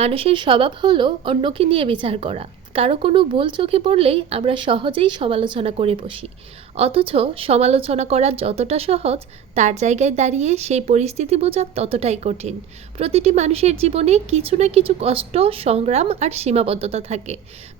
মানুষের স্বভাব হলো অন্যকে নিয়ে বিচার করা। কারো কোনো ভুল চোখে পড়লেই আমরা সহজেই সমালোচনা করে বসি। অথচ সমালোচনা করা যতটা সহজ, তার জায়গায় দাঁড়িয়ে সেই পরিস্থিতি বোঝা ততটাই কঠিন। প্রতিটি মানুষের জীবনে কিছু না কিছু কষ্ট, সংগ্রাম আর সীমাবদ্ধতা থাকে।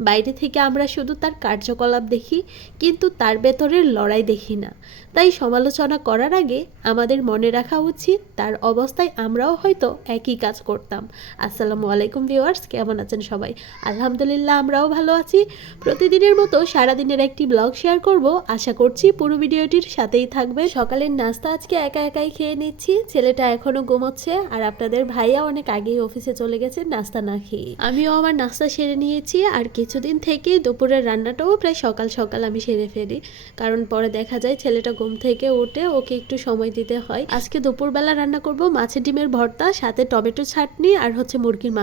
বাইরে থেকে আমরা শুধু তার কার্যকলাপ দেখি, কিন্তু তার ভেতরের লড়াই দেখি না। তাই সমালোচনা করার আগে আমাদের মনে রাখা উচিত তার অবস্থায় আমরাও হয়তো একই কাজ করতাম। আসসালামু আলাইকুম ভিউয়ার্স, কেমন আছেন সবাই? আলহামদুলিল্লাহ, আমরাও ভালো আছি। প্রতিদিনের মতো সারাদিনের একটি ব্লগ শেয়ার করব, আশা করছি পুরো ভিডিওটির সাথেই থাকবে। সকালের নাস্তা আজকে একা একাই খেয়ে নিচ্ছি। ছেলেটা এখনো ঘুমোচ্ছে, আর আপনাদের ভাইয়া অনেক আগেই অফিসে চলে গেছে নাস্তা না খেয়ে। আমিও আমার নাস্তা সেরে নিয়েছি, আর কিছুদিন থেকে দুপুরের রান্নাটাও প্রায় সকাল সকাল আমি সেরে ফেলি, কারণ পরে দেখা যায় ছেলেটা ঘুম থেকে উঠে ওকে একটু সময় দিতে হয়। আজকে দুপুরবেলা রান্না করব মাছের ডিমের ভর্তা, সাথে টমেটো চাটনি আর হচ্ছে মুরগির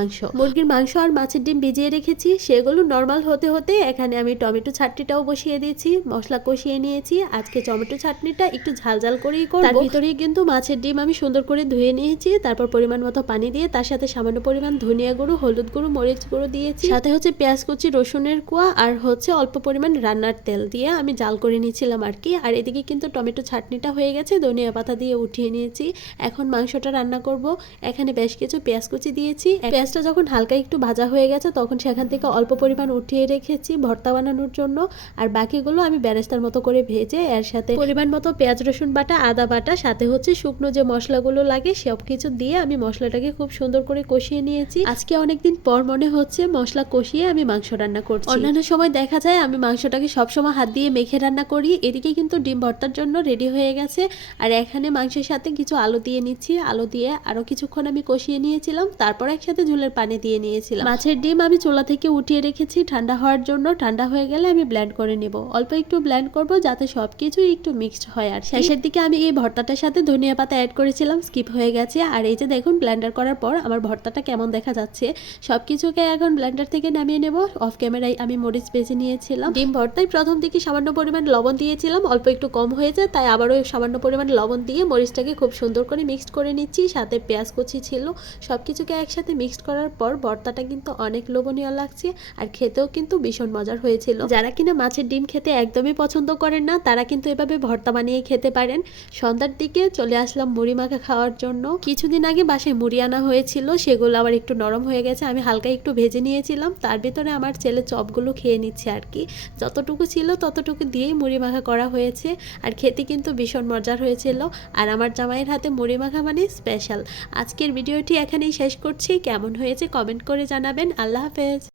মাংস আর মাছের ডিম ভিজিয়ে রেখেছি। সেগুলো নর্মাল হতে হতে এখানে আমি টমেটো চাটনিটাও বসিয়ে দিয়েছি, মশলা কষিয়ে নিয়েছি। আজকে টমেটো চাটনিটা একটু ঝাল ঝাল করেই করব। তার ভিতরেই কিন্তু মাছের ডিম আমি সুন্দর করে ধুয়ে নিয়েছি, তারপর পরিমাণ মতো পানি দিয়ে তার সাথে সামান্য পরিমাণ ধনিয়া গুঁড়ো, হলুদ গুঁড়ো, মরিচ গুঁড়ো দিয়েছি, সাথে হচ্ছে পেঁয়াজ কুচি, রসুনের কোয়া আর হচ্ছে অল্প পরিমাণ রান্নার তেল দিয়ে আমি জাল করে নিয়েছিলাম আর কি। আর এদিকে কিন্তু টমেটো চাটনিটা হয়ে গেছে, ধনিয়া পাতা দিয়ে উঠিয়ে নিয়েছি। এখন মাংসটা রান্না করব। এখানে বেশ কিছু পেঁয়াজ কুচি দিয়েছি। পেঁয়াজটা যখন হালকা একটু ভাজা হয়ে গেছে তখন সেখান থেকে অল্প পরিমাণ উঠিয়ে রেখেছি ভর্তা বানানোর জন্য, আর বাকিগুলো আমি বেরেস্তার মতো করে ভেজে এর সাথে পরিমাণ মতো পেঁয়াজ, রসুন বাটা, আদা বাটা, সাথে হচ্ছে শুকনো যে মশলাগুলো লাগে সব কিছু দিয়ে আমি মশলাটাকে খুব সুন্দর করে কষিয়ে নিয়েছি। আজকে অনেকদিন পর মনে হচ্ছে মশলা কষিয়ে আমি মাংস রান্না করছি। অন্যান্য সময় দেখা যায় আমি মাংসটাকে সবসময় হাত দিয়ে মেখে রান্না করি। এদিকে কিন্তু ডিম ভর্তার জন্য রেডি হয়ে গেছে, আর এখানে মাংসের সাথে কিছু আলু দিয়ে নিচ্ছি। আলু দিয়ে আরো কিছুক্ষণ আমি কষিয়ে নিয়েছিলাম, তারপর একসাথে ঝোলের পানি দিয়ে নিয়েছিলাম। মাছের ডিম আমি চুলা থেকে উঠিয়ে রেখেছি ঠান্ডা হওয়ার জন্য। ঠান্ডা হয়ে গেলে আমি ব্লেন্ড করে নেব। অল্প একটু ব্লেন্ড করব যাতে সবকিছু একটু মিক্সড হয়। আর শেষের দিকে আমি এই ভর্তাটার সাথে ধনিয়া পাতা অ্যাড করেছিলাম, স্কিপ হয়ে গেছে। আর এই যে দেখুন ব্লেন্ডার করার পর আমার ভর্তাটা কেমন দেখা যাচ্ছে। সবকিছুকে এখন ব্লেন্ডার থেকে নামিয়ে নেব। অফ ক্যামেরায় আমি মরিচ বেজে নিয়েছিলাম। ডিম ভর্তায় প্রথম দিকে সামান্য পরিমাণ লবণ দিয়েছিলাম, অল্প একটু কম হয়েছে, তাই আবারও সামান্য পরিমাণ লবণ দিয়ে মরিচটাকে খুব সুন্দর করে মিক্সড করে নিচ্ছি। সাথে পেঁয়াজ কুচি ছিল, সবকিছুকে একসাথে মিক্সড করার পর ভর্তাটা কিন্তু অনেক লোভনীয় লাগছে, আর খেতেও কিন্তু ভীষণ মজার হয়েছিল। যারা কিনা মাছের ডিম খেতে একদমই পছন্দ করেন না তারা কিন্তু এভাবে ভর্তা বানিয়ে খেতে পারেন। সন্ধ্যার দিকে চলে আসলাম মুড়ি মাখা খাওয়ার জন্য। কিছুদিন আগে বাসায় মুড়ি আনা হয়েছিল, সেগুলো আবার একটু নরম হয়ে গেছে, আমি হালকা একটু ভেজে নিয়েছিলাম। তার ভিতরে আমার ছেলে চপগুলো খেয়ে নিচ্ছে আর কি। যতটুকু ছিল ততটুকু দিয়েই মুড়ি মাখা করা হয়েছে, আর খেতে কিন্তু ভীষণ মজার হয়েছিল। আর আমার জামাইয়ের হাতে মুড়ি মাখা মানে স্পেশাল। আজকের ভিডিওটি এখানেই শেষ করছি। কেমন হয়েছে কমেন্ট করে জানাবেন। আল্লাহ হাফেজ।